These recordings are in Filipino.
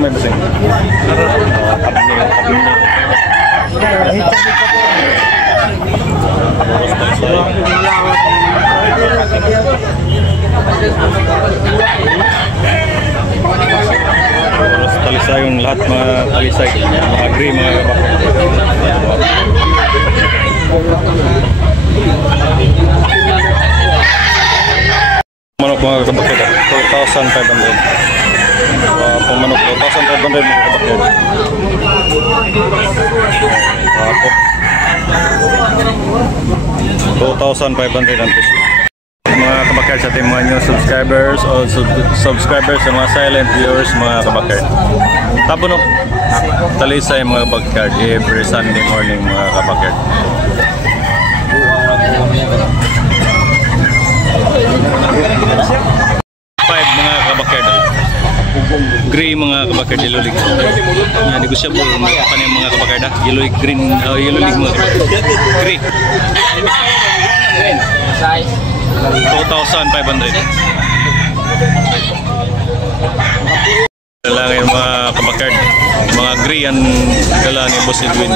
may busing. Terus talisay yung lahat mga talisay, mga gray mga kabakard. Manok mga kabakard, 2,500. Wapong manok, 2,500 mga kabakard. Wapong 2,500 ang piso. Mga kabakard sa ating mga new subscribers o subscribers sa mga silent viewers mga kabakard. Tabunok talisay mga kabakard every Sunday morning mga kabakard. Five mga kabakard. Gray mga kabakard, yellow league. Yan, negosyable pa na yung mga kabakard. Yellow league, green, yellow league mga kabakard. Gray. 2,500. Lang yung mga kabakard, mga gray ang dala ni Boss Edwin.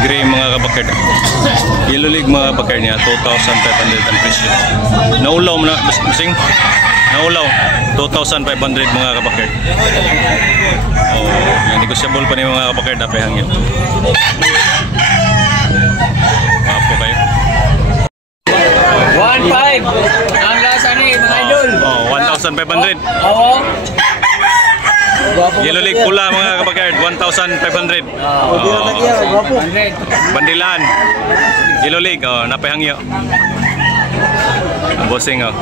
Gray mga kabakard. Yellow league mga kabakard niya, 2,500 ang presyo. Naulaw mo na, Busing? Naulaw, 2,500 mga kabakard. Oh, yung negosyable pa ni mga kabakard na pahangin. Apo kayo. 1,500. Ang lasa ni mga idol. Oh, 1,500. Oo. Yellow league pula mga kabakard, 1,500. Bandilan. Yellow league, oh, napahangyo. Bossing oh.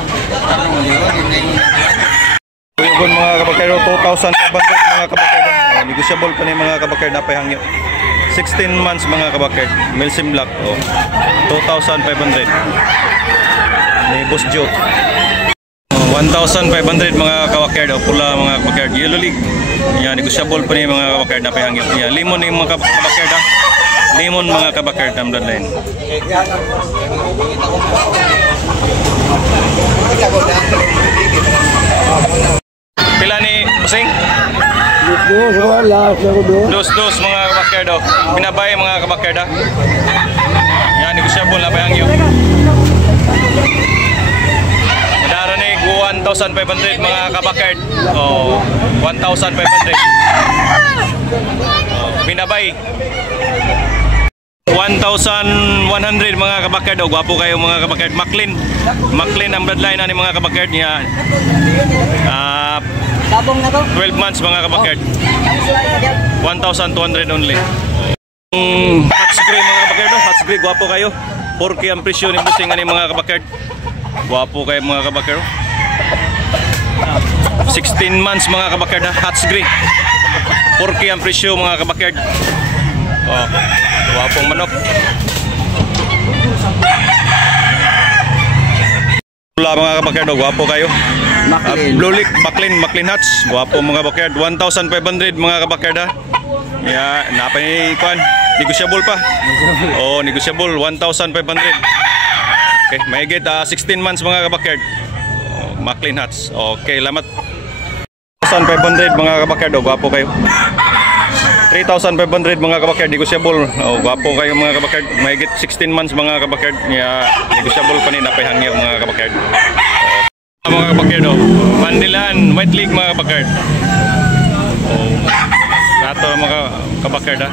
Uyabon mga kabakard, 2,500 mga kabakard. Oh, negosyable pa ni mga kabakard na pahangyo. 16 months mga kabakard. Milsim Black oh. 2,500. Ni Boss Joe. 1,500 mga kabakard oh, pula mga kabakard. Yellow league. Yan, negosyable pa ni mga kabakard na pahangyo. Yan, limon ni mga kabakard ah. Limon mga kabakard ang bloodline. Pila ni Busing? Dos mga kabakard oh. Binabay mga kabakard ah. Yan, negosyable na pahangyo. Madara ni 1,500 mga kabakard. Oh, 1,500. Oh, binabay. 1,100 mga kabakard oh, gwapo kayo mga kabakard. Maclean ang bloodline ni mga kabakard niya. 12 months mga kabakard. 1,200 only. Hats gray mga kabakard oh, hats gray, gwapo kayo. 4K ang presyo ni Busing ni mga kabakard. Gwapo kayo mga kabakard. 16 months mga kabakard, hats gray. 4K ang presyo mga kabakard. Oh, wapong manok. Wala mga kabakard, gwapo kayo. Blue Lake, Maclean hats. Gwapo mga kabakard. 1,500 mga kabakard ha. Yeah, napay kuan. Negosyable pa. Oh, negosyable 1,500. Okay, may get 16 months mga kabakard. Oh, Maclean hats. Okay, lamat. 1,500 mga kabakard, gwapo kayo. 3,500 mga kabakard, negosyable. Oh, gwapo kayo mga kabakard. May get 16 months mga kabakard. Yeah, negosyable pa ni napahangyo mga kabakard. Oh, mga kabakard oh. Bandilan, White League mga kabakard. Oh, nato mga kabakard ha.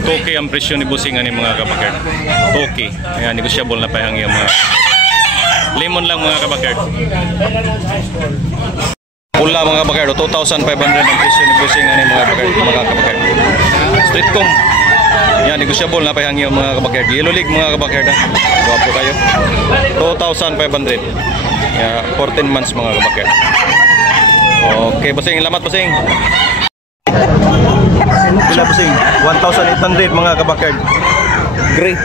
2K ang presyo ni Busing ni mga kabakard. 2K. Ayan, negosyable na pahangyo mga. Lemon lang mga kabakard. Pula mga kabakard, 2,500 ang presyo ni Busing ni mga kabakard. Street com. Yan, negosyable na pahangyo mga kabakard. Yellow league mga kabakard. Guwapo kayo. 2,500. Yeah, 14 months mga kabakard. Okay, Busing, lamat Busing. Pila Busing? 1,800 mga kabakard. Gray.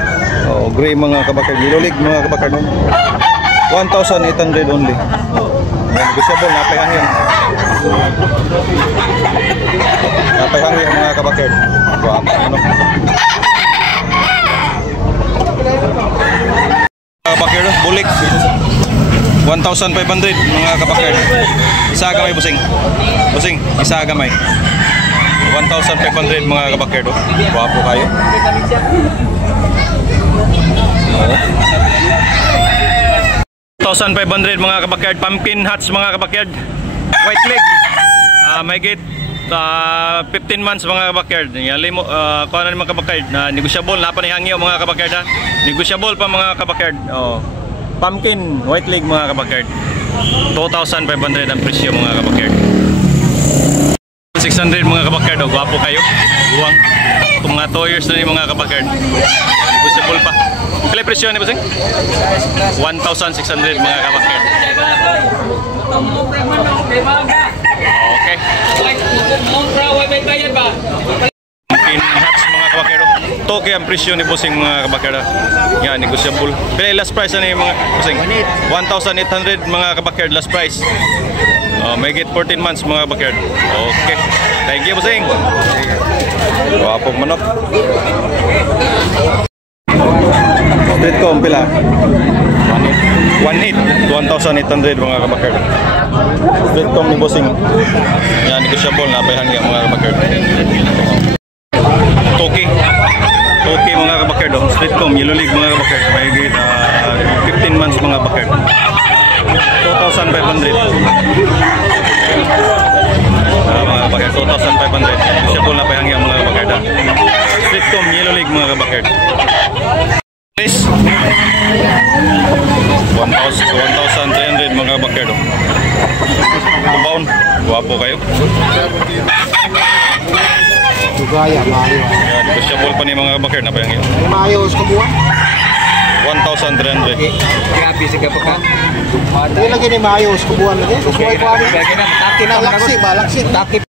Oh, gray mga kabakard. Yellow league mga kabakard. 1,800 only. Negosyable, napahangin. Napahangin mga kabakard. Ano? Kabakard, bulik. 1,500 mga kabakard. Isa gamay busing. Busing, isa gamay. 1,500 mga kabakard. Guwapo kayo. 1,500 mga kabakard. Pumpkin hats mga kabakard. White leg. May gate 15 months mga kabakard. Yan kuha na mga kabakard na negotiable na pa ni hangyo mga kabakard ha. Negotiable pa mga kabakard. Oh. Pumpkin white leg mga kabakard. 2,500 ang presyo mga kabakard. 600 mga kabakard. Oh, gwapo kayo. Buwang. Kung mga 2 years na ni mga kabakard. Negotiable pa. Kaya presyo ni Basing? 1,600 mga kabakard. Okay. Pumpkin hats mga kabakard. Toke ang presyo ni Busing mga kabakard. Yan, negotiable. Kaya last price na ni mga Busing? 1,800 mga kabakard last price. May get 14 months mga kabakard. Okay. Thank you Busing. Wapong manok. Street comb pila? 1,800 mga kabakard. Street comb ni Busing. Yan, negotiable na pay hangya mga kabakard. Toki mga kabakard. Street comb, yellow league mga kabakard. May gate 15 months mga kabakard. 2,500. Mga kabakard, 2,500. Negotiable na pay hangya mga kabakard. Street comb, yellow league mga kabakard. Please. 1,300 mga kabakard. Compound, guwapo kayo. Dugaya, maayo. Yan, negotiable pa ni mga kabakard na payang yun. Maayo sa kabuan? 1,300. Grabe sa kapaka. Hindi lagi ni maayo sa kabuan lagi. Gusto ko ay pari. Kinalaksi ba? Laksi. Takip.